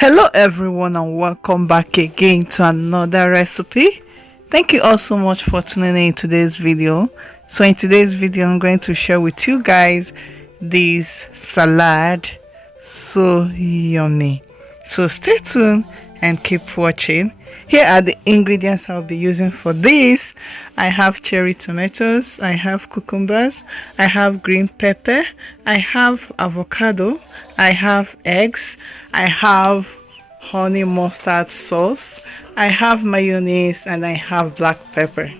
Hello everyone and welcome back again to another recipe. Thank you all so much for tuning in today's video. So in today's video I'm going to share with you guys this salad. So yummy. So stay tuned and keep watching. Here are the ingredients I'll be using for this. I have cherry tomatoes, I have cucumbers, I have green pepper, I have avocado, I have eggs, I have honey mustard sauce, I have mayonnaise, and I have black pepper.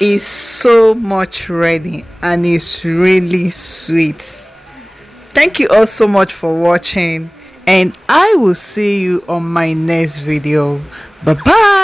Is so much ready and it's really sweet. Thank you all so much for watching, and I will see you on my next video. Bye bye.